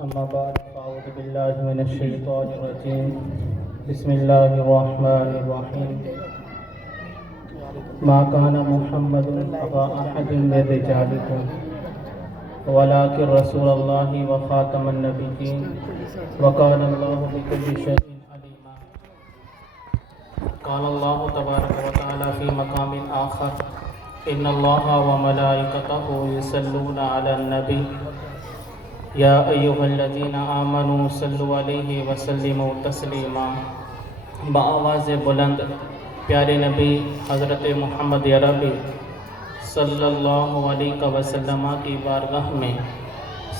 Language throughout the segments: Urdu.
أما بعد فأعوذ بالله من الشيطان الرجيم بسم الله الرحمن الرحيم ما كان محمد أبا أحد من رجالكم ولكن رسول الله وخاتم النبيين وكان الله بكل شيء عليما. قال الله تبارك وتعالى في مقام آخر إن الله وملائكته يصلون على النبي یا ایھا الذین آمنوا صلوا علیہ وسلموا تسلیما. بآواز بلند پیارے نبی حضرت محمد عربی صلی اللہ علیہ وسلم کی بارگاہ میں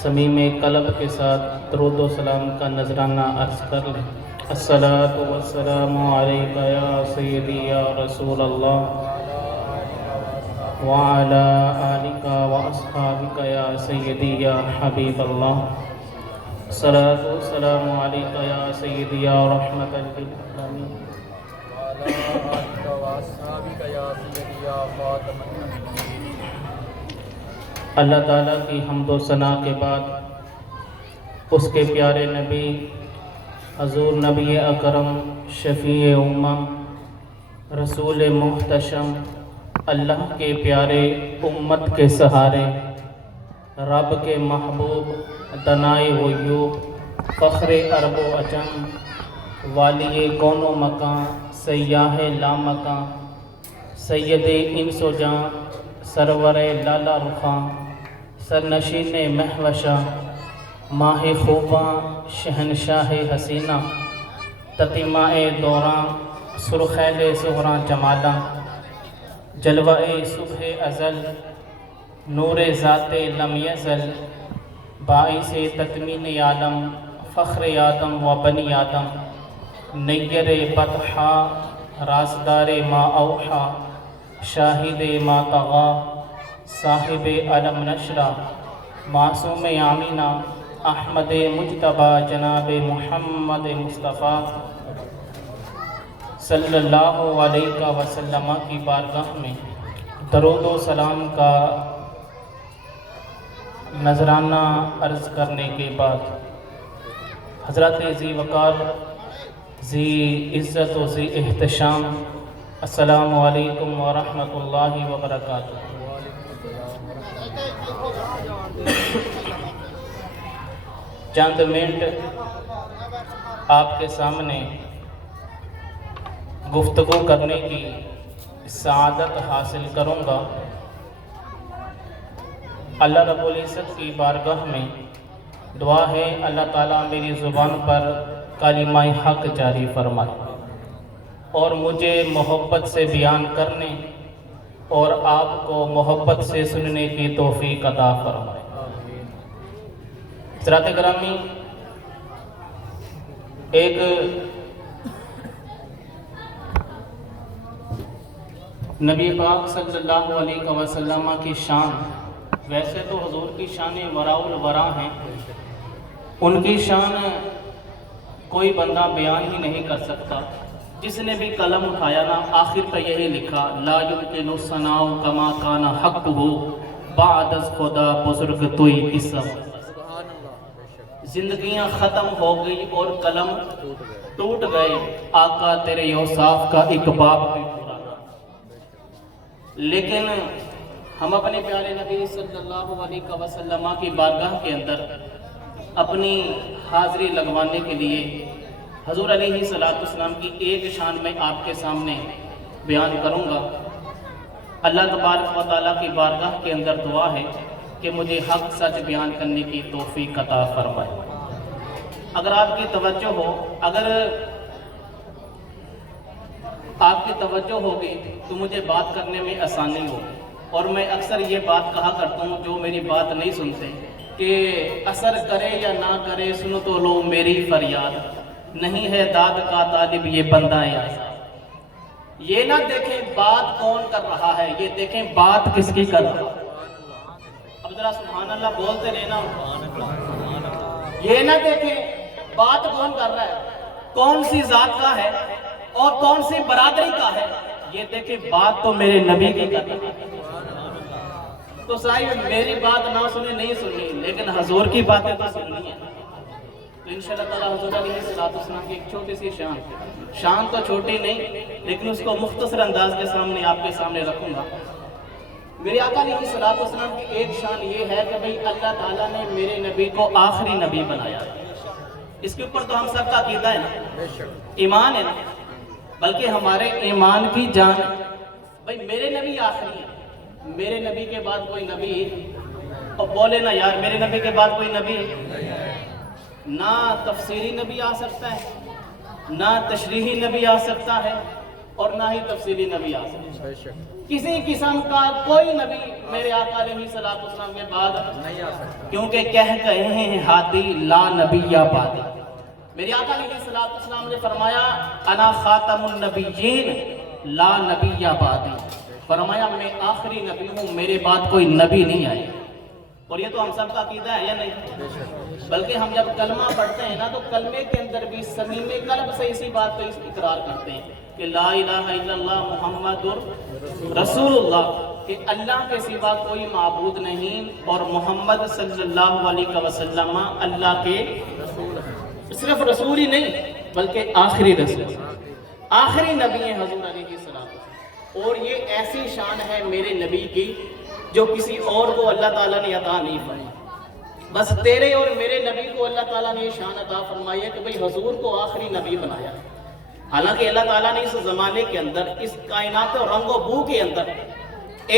صمیم قلب کے ساتھ درود و سلام کا نذرانہ عرض کر لیں. الصلاۃ والسلام علیک یا سیدی یا رسول اللہ وعلى آلك وأصحابك يا سيدي يا حبيب الله. الصلاة والسلام عليك يا سيدي يا رحمة للعالمين وعلى آلك وأصحابك يا سيدي يا خاتم النبيين. اللہ تعالیٰ کی حمد و ثنا کے بعد اس کے پیارے نبی حضور نبی اکرم شفیع امہ رسول محتشم اللہ کے پیارے امت کے سہارے رب کے محبوب دنائے غیوب فخر عرب و عجم والی کون و مکان سیاح لامکاں سید انس و جاں سرور لالا رخاں سرنشین مہوشاں ماہ خوباں شہنشاہ حسینہ تتیمہ دوراں سرخیل زہراں جمالاں جلوہ صبح ازل نور ذات لم یزل باعث تکمین عالم فخر آدم و بنی آدم نیر بطحا رازدار ما اوحا شاہد ما طغا صاحب علم نشرہ معصوم آمینہ احمد مجتبی جناب محمد مصطفیٰ صلی اللہ علیہ وسلم کی بارگاہ میں درود و سلام کا نذرانہ عرض کرنے کے بعد حضرت ذی وقار ذی عزت و ذی احتشام السلام علیکم ورحمۃ اللہ وبرکاتہ. چند منٹ آپ کے سامنے گفتگو کرنے کی سعادت حاصل کروں گا. اللہ رب العزت کی بارگاہ میں دعا ہے اللہ تعالیٰ میری زبان پر کلمہ حق جاری فرمائے اور مجھے محبت سے بیان کرنے اور آپ کو محبت سے سننے کی توفیق عطا فرمائے. حضرات گرامی، ایک نبی پاک صلی اللہ علیہ وسلم کی شان، ویسے تو حضور کی شان وراء الورا ہیں، ان کی شان کوئی بندہ بیان ہی نہیں کر سکتا. جس نے بھی قلم اٹھایا نا آخر پہ یہی لکھا لا یمکن الثناء کما کان حقہ بعد از خدا بزرگ توئی قسم. زندگیاں ختم ہو گئی اور قلم ٹوٹ گئے، آقا تیرے اوصاف کا ایک باب بھی پورا. لیکن ہم اپنے پیارے نبی صلی اللہ علیہ وسلم کی بارگاہ کے اندر اپنی حاضری لگوانے کے لیے حضور علیہ السلام کی ایک شان میں آپ کے سامنے بیان کروں گا. اللہ تبارک و تعالیٰ کی بارگاہ کے اندر دعا ہے کہ مجھے حق سچ بیان کرنے کی توفیق عطا فرمائے. اگر آپ کی توجہ ہو، اگر آپ کی توجہ ہوگی تو مجھے بات کرنے میں آسانی ہوگی. اور میں اکثر یہ بات کہا کرتا ہوں جو میری بات نہیں سنتے کہ اثر کرے یا نہ کرے سنو تو لو میری فریاد، نہیں ہے داد کا طالب یہ بندہ آزاد. یہ نہ دیکھیں بات کون کر رہا ہے، یہ دیکھیں بات کس کی کر رہا ہے. اب ذرا سبحان اللہ بولتے رہنا. یہ نہ دیکھیں بات کون کر رہا ہے، کون سی ذات کا ہے اور کون سی برادری کا ہے، یہ دیکھیں بات تو میرے نبی کی کر رہا ہے. تو صاحب میری بات نہ سنیں نہیں سننی، لیکن حضور کی باتیں تو سننی ہیں. تو انشاءاللہ تعالیٰ حضور علیہ السلام کی ایک چھوٹی سی شان تو چھوٹی نہیں لیکن اس کو مختصر انداز کے سامنے آپ کے سامنے رکھوں گا۔ میرے آقا علیہ السلام کی ایک شان یہ ہے کہ بھئی اللہ تعالیٰ نے میرے نبی کو آخری نبی بنایا ہے۔ اس کے اوپر تو ہم سب کا عقیدہ ہے نا، ایمان ہے نا، بلکہ ہمارے ایمان کی جان ہے۔ بھئی میرے نبی آخری ہیں، میرے نبی کے بعد کوئی نبی، اور بولے نا یار میرے نبی کے بعد کوئی نبی نہ تفسیری نبی آ سکتا ہے، نہ تشریحی نبی آ سکتا ہے، اور نہ ہی تفصیلی نبی آ سکتا ہے۔ کسی قسم کا کوئی نبی میرے آقا علیہ السلام کے بعد نہیں آ سکتا، کیونکہ کہہ گئے ہیں ہادی لا نبی یا بعدی۔ میرے آقا علیہ السلام نے فرمایا انا خاتم النبیین لا نبی یا بعدی، فرمایا میں آخری نبی ہوں، میرے بعد کوئی نبی نہیں آئے۔ اور یہ تو ہم سب کا عقیدہ ہے یا نہیں؟ بلکہ ہم جب کلمہ پڑھتے ہیں نا تو کلمے کے اندر بھی صمیم قلب سے اسی بات کو اقرار کرتے ہیں کہ لا الہ الا اللہ محمد رسول اللہ، کہ اللہ کے سوا کوئی معبود نہیں اور محمد صلی اللہ علیہ وسلم اللہ کے صرف رسول ہی نہیں بلکہ آخری رسول، آخری نبی ہیں حضور علیہ السلام۔ اور یہ ایسی شان ہے میرے نبی کی جو کسی اور کو اللہ تعالیٰ نے عطا نہیں فرمائی، بس تیرے اور میرے نبی کو اللہ تعالیٰ نے یہ شان عطا فرمائی ہے کہ بھئی حضور کو آخری نبی بنایا۔ حالانکہ اللہ تعالیٰ نے اس زمانے کے اندر، اس کائنات و رنگ و بو کے اندر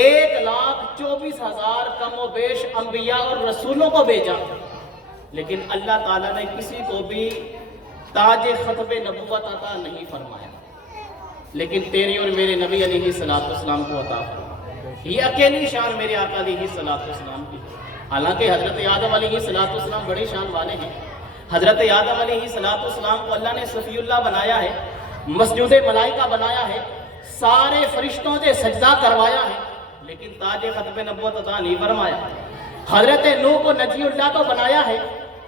1,24,000 کم و بیش انبیاء اور رسولوں کو بھیجا، لیکن اللہ تعالیٰ نے کسی کو بھی تاج ختم نبوت عطا نہیں فرمایا، لیکن تیرے اور میرے نبی علیہ السلام کو عطا فرمایا۔ یہ اکیلی شان میرے آقا علیہ السلام کی۔ حالانکہ حضرت آدم علیہ السلام بڑی شان والے ہیں۔ حضرت آدم علیہ السلام کو اللہ نے صفی اللہ بنایا ہے، مسجود ملائکہ بنایا ہے، سارے فرشتوں سے سجدہ کروایا ہے، لیکن تاج ختم نبوت عطا نہیں فرمایا۔ حضرت نوح کو نجی اللہ تو بنایا ہے،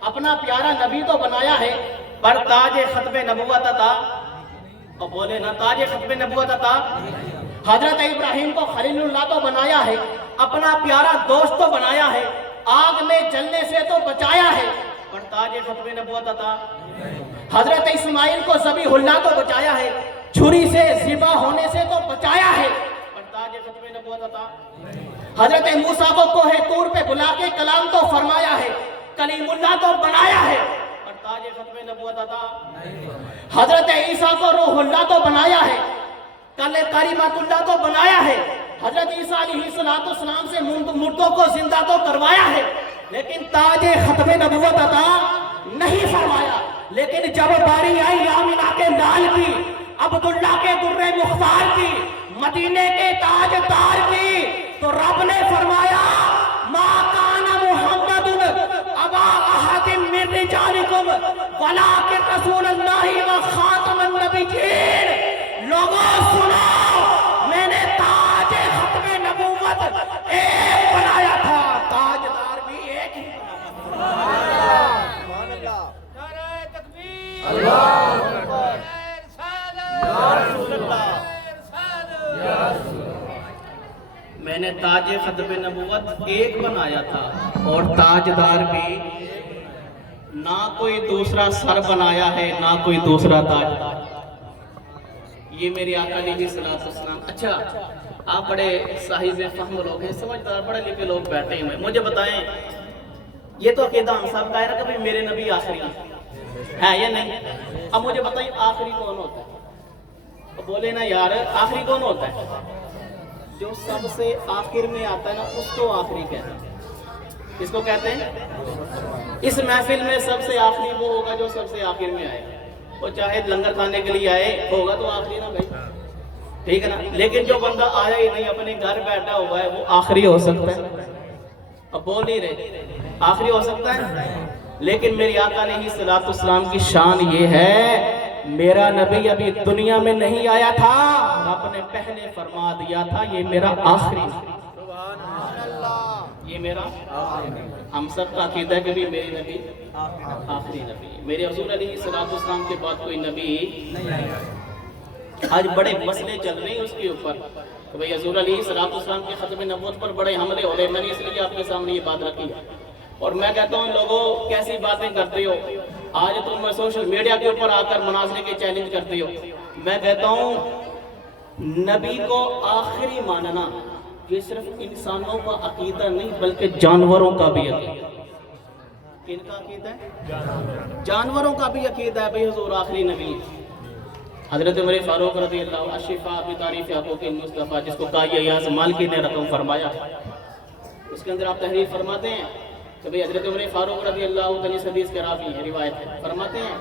اپنا پیارا نبی تو بنایا ہے، پر تاج ختم نبوت عطا، اور بولے نا تاج ختم نبوت عطا۔ حضرت ابراہیم کو خلیل اللہ تو بنایا ہے، اپنا پیارا دوست تو بنایا ہے، آگ میں جلنے سے تو بچایا ہے، پر تاج ختم نبوت عطا۔ حضرت اسماعیل کو ذبیح اللہ تو بچایا ہے، چھری سے ذبح ہونے سے تو بچایا ہے، پر تاج ختم نبوت عطا۔ حضرت موسیٰ کو کوہ طور پہ بلا کے کلام تو فرمایا ہے، کلیم اللہ تو بنایا ہے، پر تاج ختم نبوت عطا۔ حضرت عیسیٰ کو روح اللہ تو بنایا ہے، کلیمۃ اللہ تو بنایا ہے، حضرت عیسیٰ علیہ السلام سے مردوں کو زندہ تو کروایا ہے، لیکن تاج ختم نبوت عطا نہیں فرمایا۔ لیکن جب باری آئی آمینہ کے لال کی، عبداللہ کے در مختار کی، مدینے کے تاجدار کی، تو رب نے فرمایا ما کان محمد ابا احد من رجالکم ولکن رسول اللہ و خاتم النبیین۔ لوگوں سنو، میں نے تاج ختم نبوت ایک بنایا تھا، تاجدار بھی ایک ہی بنایا تھا۔ نعرہ تکبیر، اللہ نعرہ رسالت، یا رسول اللہ، یا رسول اللہ۔ میں نے تاج ختم نبوت ایک بنایا تھا اور تاجدار بھی، نہ کوئی دوسرا سر بنایا ہے نہ کوئی دوسرا تاجدار۔ یہ میرے آقا علیہ السلام۔ اچھا آپ بڑے صاحب فہم لوگ ہیں، سمجھدار پڑھے لکھے لوگ بیٹھے ہیں، مجھے بتائیں یہ تو عقیدہ ہم سب کا ہے نا کہ میرے نبی آخری ہے یا نہیں؟ اب مجھے بتائیں آخری کون ہوتا ہے؟ بولے نا یار آخری کون ہوتا ہے؟ جو سب سے آخر میں آتا ہے نا اس کو آخری کہتے ہیں۔ کس کو کہتے ہیں؟ اس محفل میں سب سے آخری وہ ہوگا جو سب سے آخر میں آئے، وہ چاہے لنگر کھانے کے لیے آئے ہوگا تو آخری نا بھائی، ٹھیک ہے نا؟ لیکن جو بندہ آیا ہی نہیں اپنے گھر بیٹھا ہوا ہے وہ آخری ہو سکتا ہے؟ اب بول نہیں رہے آخری ہو سکتا ہے؟ لیکن میری آقا علیہ السلام کی شان یہ ہے میرا نبی ابھی دنیا میں نہیں آیا تھا، رب نے پہلے فرما دیا تھا یہ میرا آخری، یہ میرا، ہم سب کا عقیدہ ہے کہ بھی میرے نبی آخری نبی، میرے حضور علیہ السلام کے بعد کوئی نبی نہیں آیا۔ آج بڑے مسئلے چل رہے ہیں اس کے اوپر کہ بھئی حضور علیہ السلام کے ختم نبوت پر بڑے حملے ہو رہے ہیں، میں نے اس لیے آپ کے سامنے یہ بات رکھی۔ اور میں کہتا ہوں لوگوں کیسی باتیں کرتے ہو، آج تم سوشل میڈیا کے اوپر آ کر مناظرے کے چیلنج کرتے ہو. میں کہتا ہوں نبی کو آخری ماننا یہ صرف انسانوں کا عقیدہ نہیں بلکہ جانوروں کا بھی عقیدہ. کن کا عقیدہ ہے؟ جانوروں کا بھی عقیدہ ہے بھئی حضور آخری نبی. حضرت عمر فاروق رضی اللہ عنہ الشفاء بتعریف حقوق المصطفیٰ جس کو قائی ایاز مالکی نے رقم فرمایا، اس کے اندر آپ تحریر فرماتے ہیں کہ بھئی حضرت عمر فاروق رضی اللہ عنہ اس حدیث کے راوی ہیں، روایت ہے، فرماتے ہیں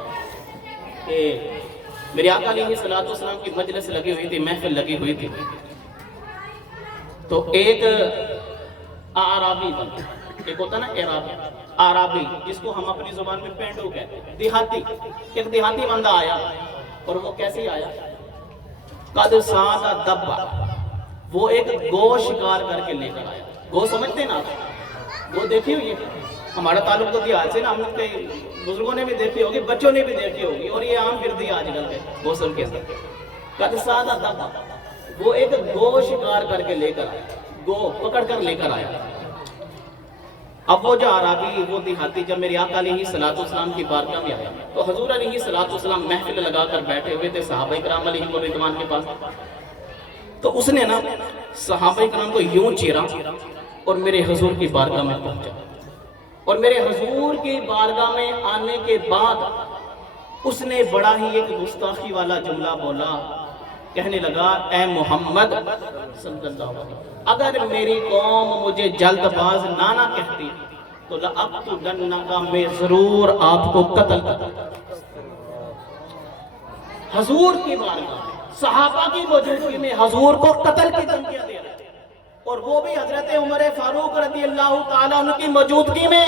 کہ میرے آقا علیہ الصلوۃ والسلام کی مجلس لگی ہوئی تھی، محفل لگی ہوئی تھی، تو ایک اعرابی بندہ، ایک ہوتا نا اعرابی جس کو ہم اپنی زبان میں پینڈو کہتے ہیں، دیہاتی، ایک دیہاتی بندہ آیا. اور وہ کیسے آیا؟ قد سادہ دبا، وہ ایک گو شکار کر کے لے کر آیا. گو سمجھتے ہیں نا آپ؟ گو دیکھی ہوئی ہے؟ ہمارا تعلق تو دیہات سے نا، ہم لوگ کے بزرگوں نے بھی دیکھی ہوگی، بچوں نے بھی دیکھی ہوگی، اور یہ عام گردی آج کل کے گوسل کے اندر. قد سادہ دبا، وہ ایک گو شکار کر کے لے کر آیا، گو پکڑ کر لے کر آیا. اب وہ جو عربی، وہ دیہاتی جب میرے آقا علیہ الصلوۃ والسلام کی بارگاہ میں آیا تو حضور علیہ الصلوۃ والسلام محفل لگا کر بیٹھے ہوئے تھے صحابہ کرام علیہ رضوان کے پاس. تو اس نے نا صحابہ کرام کو یوں چیرا اور میرے حضور کی بارگاہ میں پہنچا. اور میرے حضور کی بارگاہ میں آنے کے بعد اس نے بڑا ہی ایک گستاخی والا جملہ بولا. کہنے لگا اے محمد صلی اللہ علیہ وسلم، اگر میری قوم مجھے جلد باز نہ کہتی تو لَأَقْتُلَنَّكَ، میں ضرور آپ کو قتل کرتا. حضور کی بارگاہ میں صحابہ کی موجودگی میں حضور کو قتل کی دھمکیاں دے رہے تھے، اور وہ بھی حضرت عمر فاروق رضی اللہ تعالیٰ عنہ کی موجودگی میں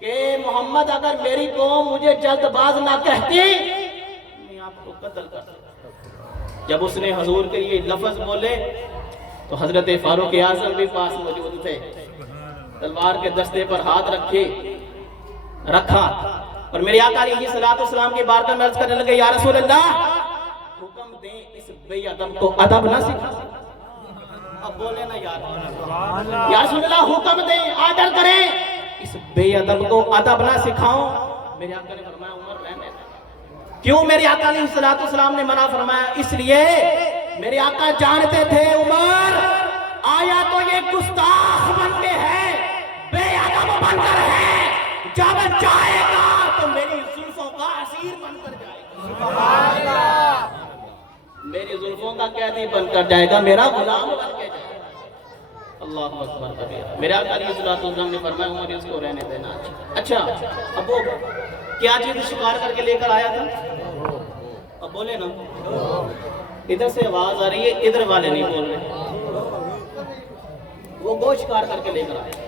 کہ محمد اگر میری قوم مجھے جلد باز نہ کہتی میں آپ کو قتل کرتا. جب اس نے حضور کے یہ لفظ بولے تو حضرت فاروق اعظم بھی پاس موجود تھے. تلوار کے دستے پر ہاتھ رکھا اور میرے آقا علیہ الصلوۃ والسلام کی بارگاہ میں عرض کرنے لگے یا رسول اللہ، حکم دیں اس بے ادب کو ادب نہ سکھا. اب بولے نا یا رسول اللہ، حکم دیں، آرڈر کریں، اس بے ادب کو ادب نہ سکھاؤں. میرے آقا نے فرمایا عمر رہنے دیں. کیوں میرے آقا علیہ الصلوۃ والسلام نے منع فرمایا؟ اس لیے میرے آقا جانتے تھے عمر آیا تو یہ گستاخ بن کے ہے، بے ادب بن کر ہے، جب جائے گا تو میری زلفوں کا اسیر بن کر جائے گا. سبحان اللہ. میری زلفوں کا قیدی بن کر جائے گا، میرا غلام بن کے جائے گا. اللہ اکبر کبیرہ. میرے آقا علیہ الصلوۃ والسلام نے فرمایا عمر اس کو رہنے دینا. اچھا اب وہ کیا چیز شکار کر کے لے کر آیا تھا؟ اب بولے نا. ادھر سے آواز آ رہی ہے، ادھر والے نہیں بول رہے. وہ گوشت شکار کر کے لے کر آیا.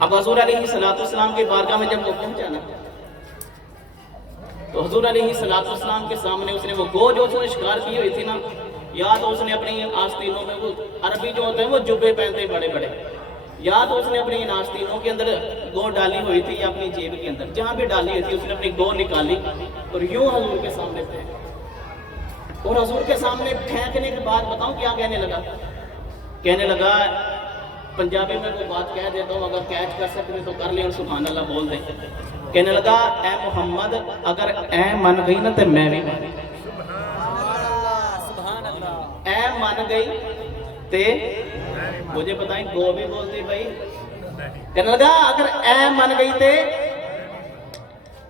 اب حضور علیہ الصلوۃ والسلام کی بارگاہ میں جب وہ پہنچا نا تو حضور علیہ الصلوۃ والسلام کے سامنے اس نے وہ گو جو اس نے شکار کی ہوئی تھی نا، یا تو اس نے اپنی آستینوں میں، وہ عربی جو ہوتے ہیں وہ جبے پہنتے بڑے بڑے، یا تو اس نے اپنی آستینوں کے اندر گو ڈالی ہوئی تھی یا اپنی جیب کے اندر جہاں بھی ڈالی ہوئی تھی اس نے اپنی گو نکالی اور یوں حضور کے سامنے پھینک. اور حضور کے سامنے پھینکنے کے بعد بتاؤں کیا کہنے لگا؟ کہنے لگا، پنجابی میں کوئی بات کہہ دیتا ہوں، اگر کیچ کر سکتے تو کر لیں اور سبحان اللہ بول دیں. کہنے لگا اے محمد اگر اے من گئی نا تو میں بھی مان گئی. اے من گئی تے مجھے بتائیں گو بھی بولتی بھائی. کہنے لگا اگر اے من گئی تے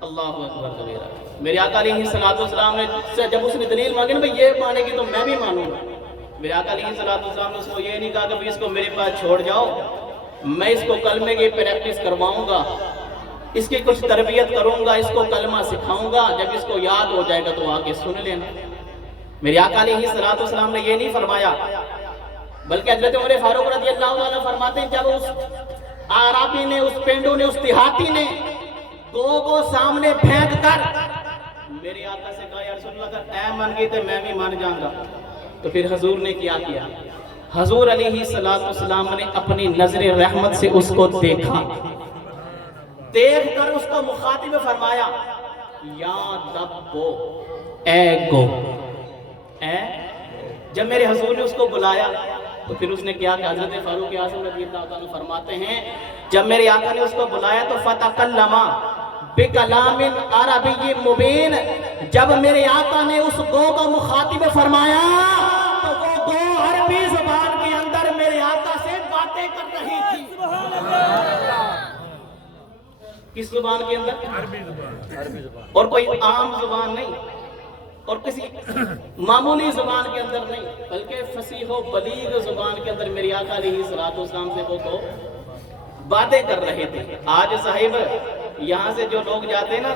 اللہ اکبر کبیرہ. میرے آقا علیہ الصلوۃ والسلام نے جب اس نے دلیل مانگی نا بھائی یہ مانے گی تو میں بھی مانوں گا. میرے آقا علیہ الصلوۃ والسلام نے اس کو یہ نہیں کہا کہ اس کو میرے پاس چھوڑ جاؤ، میں اس کو کلمے کی پریکٹس کرواؤں گا، اس کی کچھ تربیت کروں گا، اس کو کلمہ سکھاؤں گا، جب اس کو یاد ہو جائے گا تو آگے سن لینا. میرے آقا علیہ الصلوۃ والسلام نے یہ نہیں فرمایا، بلکہ حضرت عمر فاروق رضی اللہ عنہ فرماتے ہیں جب اس عربی نے، اس پینڈو نے، اس دیہاتی نے گو کو سامنے پھینک کر میرے آقا سے کہا یا رسول اللہ اگر اے مان گئی تو میں بھی مان جاؤں گا، تو پھر حضور نے کیا کیا؟ حضور علیہ الصلوۃ والسلام نے اپنی نظر رحمت سے اس کو دیکھا، دیکھ کر اس کو مخاطب فرمایا یا دبو، اے گو، اے. جب میرے حضور نے اس کو بلایا تو پھر اس نے کیا کہ حضرت فاروق اعظم رضی اللہ عنہ فرماتے ہیں جب میرے آقا نے اس کو بلایا تو فتکلما، بکلام عربی مبین، جب میرے آقا نے اس گو کو مخاطب فرمایا تو وہ گو عربی زبان کے اندر میرے آقا سے باتیں کر رہی تھی۔ کس زبان کے اندر؟ عربی زبان، اور کوئی عام زبان نہیں، اور کسی معمولی زبان کے اندر نہیں، بلکہ فصیح و بلیغ زبان کے اندر میری آقا علیہ السلام سے وہ تو باتیں کر رہے تھے۔ آج صاحب یہاں سے جو لوگ جاتے ہیں نا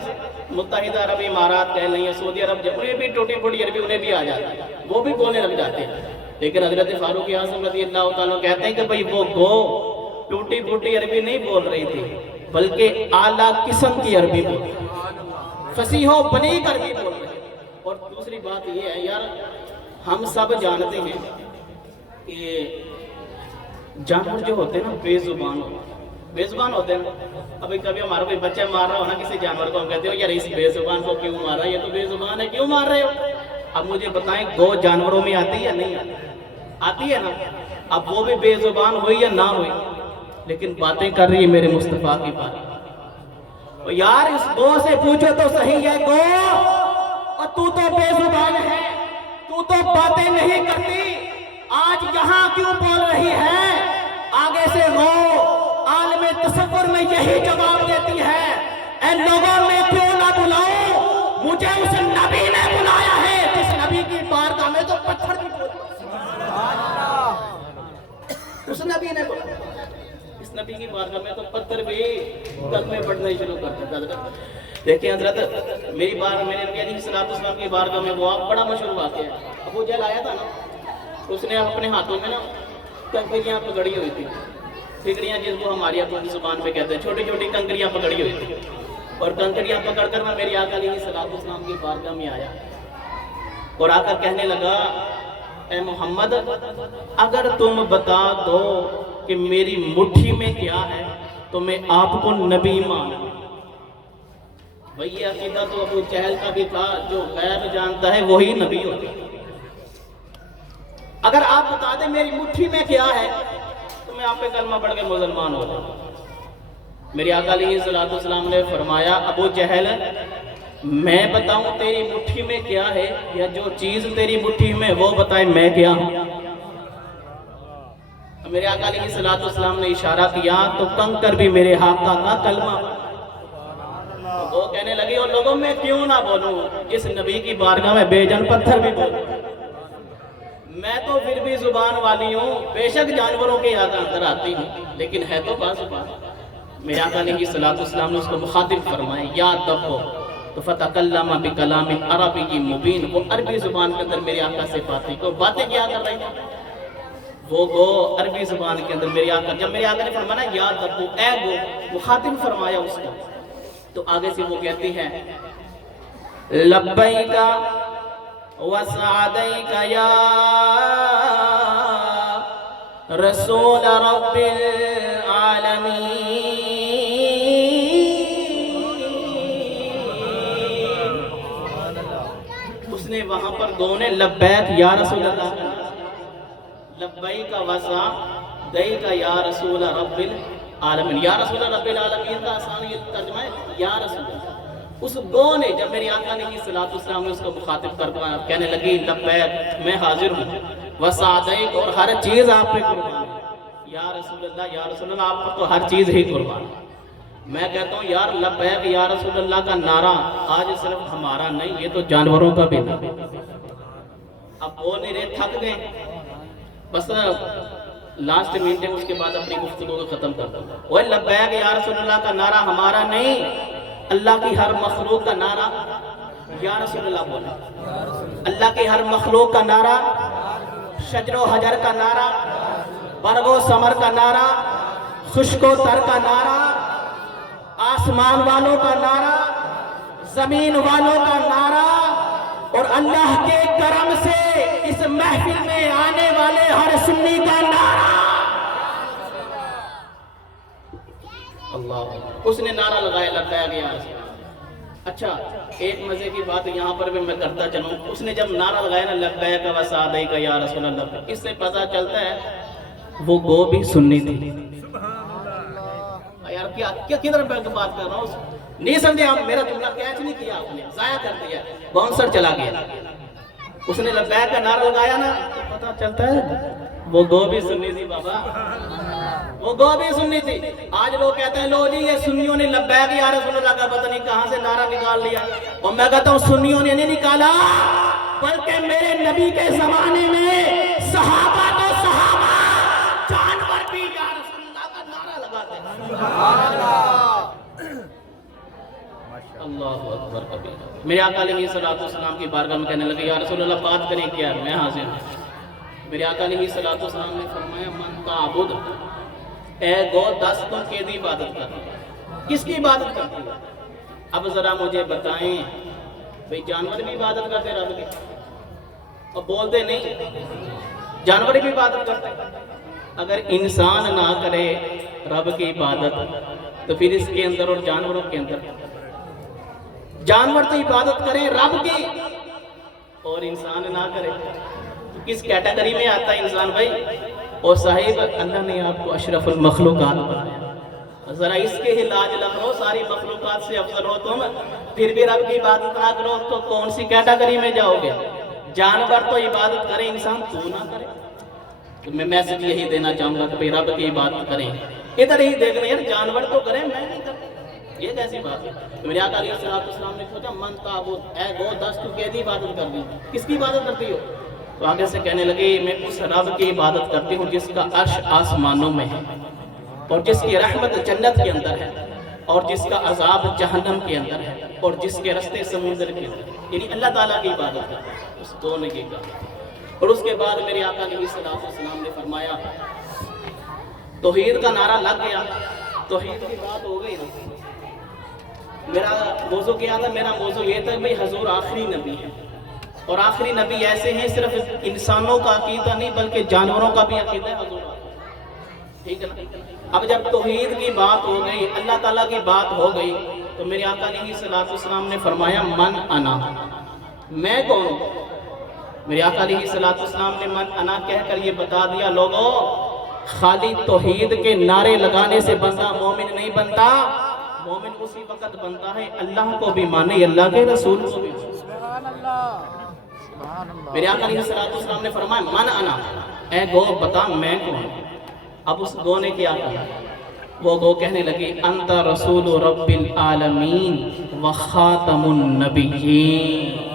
متحدہ عرب امارات کہہ لیں یا سعودی عرب، انہیں بھی ٹوٹی پھوٹی عربی انہیں بھی آ جاتی ہے، وہ بھی بولنے لگ جاتے ہیں، لیکن حضرت فاروق اعظم رضی اللہ تعالیٰ کہتے ہیں کہ بھئی وہ گو ٹوٹی پھوٹی عربی نہیں بول رہی تھی، بلکہ اعلیٰ قسم کی عربی بول رہی تھی، فصیح و بلیغ عربی بول رہی تھی۔ اور دوسری بات یہ ہے یار، ہم سب جانتے ہیں کہ جانور جو ہوتے ہیں نا بے زبان ہوتے ہیں۔ ابھی کبھی ہمارا کوئی بچہ مار رہا ہو نا کسی جانور کو، ہم کہتے ہو یار اس بے زبان کو کیوں مارا، یہ تو بے زبان ہے، کیوں مار رہے ہو؟ اب مجھے بتائیں گو جانوروں میں آتی ہے یا نہیں آتی ہے نا؟ اب وہ بھی بے زبان ہوئی یا نہ ہوئی، لیکن باتیں کر رہی ہے میرے مصطفیٰ کی بات۔ یار اس گو سے پوچھو تو صحیح ہے، گو اور تو بے زبان ہے، تو باتیں نہیں کرتی، آج یہاں کیوں بول رہی ہے؟ آگے سے گو عالم تصور میں یہی جواب دیتی ہے، اے لوگوں میں کیوں نہ بلاؤں، مجھے اس نبی نے بلایا ہے جس نبی کی بارگاہ میں تو پتھر بھی بولے۔ اس نبی نے بولا، اس نبی کی بارگاہ میں تو پتھر بھی کلمے پڑھنے شروع کرتے تھے۔ دیکھیں حضرت میری بار میرے نبی علیہ السلام کی بارگاہ میں وہ بڑا مشہور واقعہ ہے۔ ابو جہل آیا تھا نا، اس نے اپنے ہاتھوں میں نا کنکریاں پکڑی ہوئی تھی، ٹھیکریاں جس کو ہماری اپنی زبان میں کہتے ہیں، چھوٹی چھوٹی کنکریاں پکڑی ہوئی تھی، اور کنکریاں پکڑ کر میں میری آقا علیہ السلام کی بارگاہ میں آیا اور آ کر کہنے لگا، اے محمد اگر تم بتا دو کہ میری مٹھی میں کیا ہے تو میں آپ کو نبی مانوں۔ بھئی یہ عقیدہ تو ابو جہل کا بھی تھا، جو غیب جانتا ہے وہی نبی ہوتا ہے۔ اگر آپ بتا دیں میری مٹھی میں کیا ہے تو میں آپ پہ کلمہ پڑھ کے مسلمان ہو جاؤں۔ میری آقا علیہ السلام نے فرمایا، ابو جہل میں بتاؤں تیری مٹھی میں کیا ہے یا جو چیز تیری مٹھی میں وہ بتائے میں کیا ہوں؟ میرے آقا علیہ السلام نے اشارہ کیا تو کنکر بھی میرے آقا کا کلمہ، وہ کہنے لگی اور لوگوں میں کیوں نہ بولوں، اس نبی کی بارگاہ میں بے جان پتھر بھی بولوں، میں تو پھر بھی زبان والی ہوں، بے شک جانوروں کے یاد اندر آتی ہوں لیکن ہے تو با زبان۔ میرے آقا علیہ السلام نے اس کو مخاطب فرمائے، یا دبو تو فتکلم بکلام عربی مبین، وہ عربی زبان کے اندر میرے آقا سے باتیں کیا کر رہی ہیں، وہ گو عربی زبان کے اندر میرے آقا، جب میرے آقا نے فرمایا یا دبو اے گو، مخاطب فرمایا اس کو، تو آگے سے وہ کہتی ہے لبیک وسعدیک یا رسول رب العالمین۔ اس نے وہاں پر گو نے لبیک یا رسول اللہ، لبیک وسعدیک یا رسول رب العالمین، یا رسول رب العالمین کا آسان یہ ترجمہ ہے یا رسول اللہ۔ اس گو نے جب میری آقا علیہ السلام نے اس کو مخاطب کر کہنے لگی لبیک میں حاضر ہوں، وسعدیک اور ہر چیز آپ پہ قربان ہے، یا رسول اللہ آپ پر تو ہر چیز ہی قربان ہے۔ میں کہتا ہوں یار لبیک یا رسول اللہ کا نعرہ آج صرف ہمارا نہیں، یہ تو جانوروں کا بھی نعرہ۔ اب وہ نہیں رہے، تھک گئے، بس لاسٹ منٹ اس کے بعد اپنی گفتگو کو ختم کر دوں۔ وہ لبیک یا رسول اللہ کا نعرہ ہمارا نہیں، اللہ کی ہر مخلوق کا نعرہ یا رسول اللہ بولا، اللہ کی ہر مخلوق کا نعرہ، شجر و حجر کا نعرہ، برگ و ثمر کا نعرہ، خشک و تر کا نعرہ، آسمان والوں کا نعرہ، زمین والوں کا نعرہ، اور اللہ کے کرم سے اس محفل میں آنے والے ہر سنی کا نعرہ۔ اللہ، اس نے نعرہ لگایا لبیک یا رسول اللہ۔ اچھا ایک مزے کی بات یہاں پر بھی میں کرتا چلوں، اس نے جب نعرہ لگایا نا لبیک وسعدیک یا رسول اللہ، اس سے پتہ چلتا ہے وہ گو بھی سنی تھی۔ یار کیا کدھر بیٹھ کے بات کر رہا ہوں؟ نہیں سمجھے آپ؟ میرا جملہ کیچ نہیں کیا آپ نے، ضائع کر دیا، باؤنسر چلا گیا۔ اس نے لبیک کا نعرہ لگایا نا، تو پتہ چلتا ہے وہ گو بھی سنی تھی بابا، وہ گو بھی سنی تھی۔ آج لوگ کہتے ہیں لو جی یہ سنیوں نے لبیک یا رسول اللہ کا پتہ نہیں کہاں سے نعرہ نکال لیا، اور میں کہتا ہوں سنیوں نے نہیں نکالا، بلکہ میرے نبی کے زمانے میں صحابہ تو صحابہ جانور بھی یا رسول اللہ کا نعرہ لگاتے ہیں۔ اللہ اکبر کبیرہ۔ میرے آقا علیہ السلام کی بارگاہ میں کہنے لگے یا رسول اللہ بات کریں کیا؟ میں حاضر ہوں۔ میرے آقا علیہ السلام نے فرمایا من تعبد، اے گو دس تم کیدی عبادت کر، کس کی عبادت کرتی ہے؟ اب ذرا مجھے بتائیں، بھئی جانور بھی عبادت کرتے رب کی؟ اور بولتے نہیں، جانور بھی عبادت کرتے۔ اگر انسان نہ کرے رب کی عبادت تو پھر اس کے اندر اور جانوروں کے اندر، جانور تو عبادت کریں رب کی اور انسان نہ کرے تو کس کیٹیگری میں آتا ہے انسان بھائی؟ اور صاحب اللہ نے آپ کو اشرف المخلوقات بنایا، ذرا اس کے ہی لاج لگو، ساری مخلوقات سے افضل ہو تم، پھر بھی رب کی عبادت نہ کرو تو کون سی کیٹیگری میں جاؤ گے؟ جانور تو عبادت کریں، انسان تو نہ کرے۔ تو میں میسج یہی دینا چاہوں گا کہ بھئی رب کی عبادت کریں، ادھر ہی دیکھ رہے ہیں جانور تو کریں میں نہیں کرتا، یہ کیسی بات ہے؟ تو میرے آقا علیہ السلام نے پوچھا من تعبد، اے گو دس تو کیدی عبادت کر دی، کس کی عبادت کرتی ہو؟ تو آگے سے کہنے لگے میں اس رب کی عبادت کرتی ہوں جس کا عرش آسمانوں میں ہے، اور جس کی رحمت جنت کے اندر ہے، اور جس کا عذاب جہنم کے اندر ہے، اور جس کے رستے سمندر کے اندر، یعنی اللہ تعالیٰ کی عبادت کرتی ہوں۔ اس دو نے یہ کہا، اور اس کے بعد میرے آقا علیہ السلام نے فرمایا توحید کا نعرہ لگ گیا، توحید کی بات ہو گئی نا۔ میرا موضوع کیا تھا؟ میرا موضوع یہ تھا کہ بھئی حضور آخری نبی ہے، اور آخری نبی ایسے ہیں صرف انسانوں کا عقیدہ نہیں بلکہ جانوروں کا بھی عقیدہ ہے حضور آخری، ٹھیک ہے نا؟ اب جب توحید کی بات ہو گئی، اللہ تعالیٰ کی بات ہو گئی، تو میرے آقا علیہ السلام نے فرمایا من انا، میں کون ہوں؟ میرے آقا علیہ السلام نے من انا کہہ کر یہ بتا دیا لوگوں خالی توحید کے نعرے لگانے سے بندہ مومن نہیں بنتا، مومن اسی وقت بنتا ہے اللہ کو بھی مانے، اللہ کے رسول کو بھی مانے۔ سبحان اللہ، سبحان اللہ۔ میرے آقا علیہ السلام نے فرمایا من انا، اے گو بتا میں کون ہوں؟ اب اس گو نے کیا کہا؟ وہ گو کہنے لگی انت رسول رب العالمین و خاتم النبیین،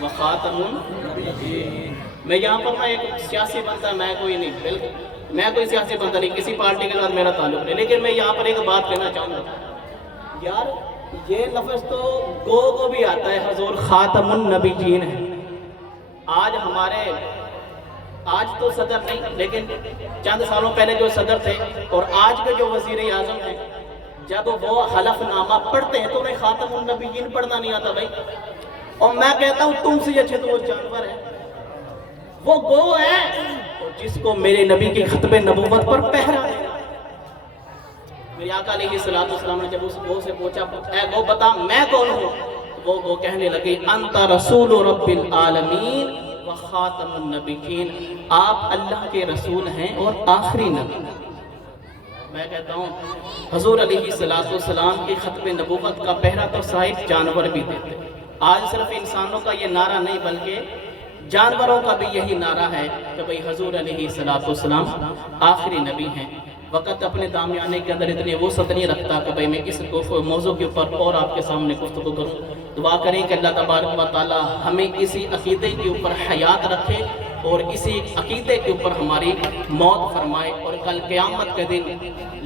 و خاتم النبیین۔ میں یہاں پر میں ایک سیاسی بندہ، میں کوئی نہیں، بالکل میں کوئی سیاسی بندہ نہیں، کسی پارٹی کے ساتھ میرا تعلق نہیں، لیکن میں یہاں پر ایک بات کہنا چاہوں گا یار، یہ لفظ تو گو کو بھی آتا ہے، حضور خاتم النبیین ہے۔ آج ہمارے، آج تو صدر نہیں لیکن چند سالوں پہلے جو صدر تھے اور آج کے جو وزیر اعظم ہیں، جب وہ حلف نامہ پڑھتے ہیں تو انہیں خاتم النبیین پڑھنا نہیں آتا بھائی، اور میں کہتا ہوں تم سے اچھے تو وہ جانور ہے، وہ گو ہے اور جس کو میرے نبی کی ختم نبوت پر پہرا ہے۔ میرے آقا علیہ السلام نے جب اس گو سے پوچھا اے گو بتا میں کون ہوں، وہ گو کہنے لگے انت رسول رب العالمین و خاتم النبیین، آپ اللہ کے رسول ہیں اور آخری نبی۔ میں کہتا ہوں حضور علیہ السلام کی ختم نبوت کا پہرا تو صاحب جانور بھی دیتے، آج صرف انسانوں کا یہ نعرہ نہیں بلکہ جانوروں کا بھی یہی نعرہ ہے کہ بھئی حضور علیہ السلام آخری نبی ہیں۔ وقت اپنے دامیانے کے اندر اتنی وسعت نہیں رکھتا کہ بھئی میں اس موضوع کے اوپر اور آپ کے سامنے گفتگو کروں۔ دعا کریں کہ اللہ تبارک و تعالی ہمیں اسی عقیدے کے اوپر حیات رکھے اور اسی عقیدے کے اوپر ہماری موت فرمائے، اور کل قیامت کے دن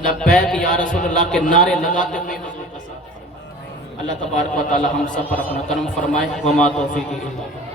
لبیک یا رسول اللہ کے نعرے لگاتے ہوئے حضور کا ساتھ فرمائے۔ اللہ تبارک و تعالی ہم سب پر اپنا کرم فرمائے۔ وما توفیقی الا باللہ۔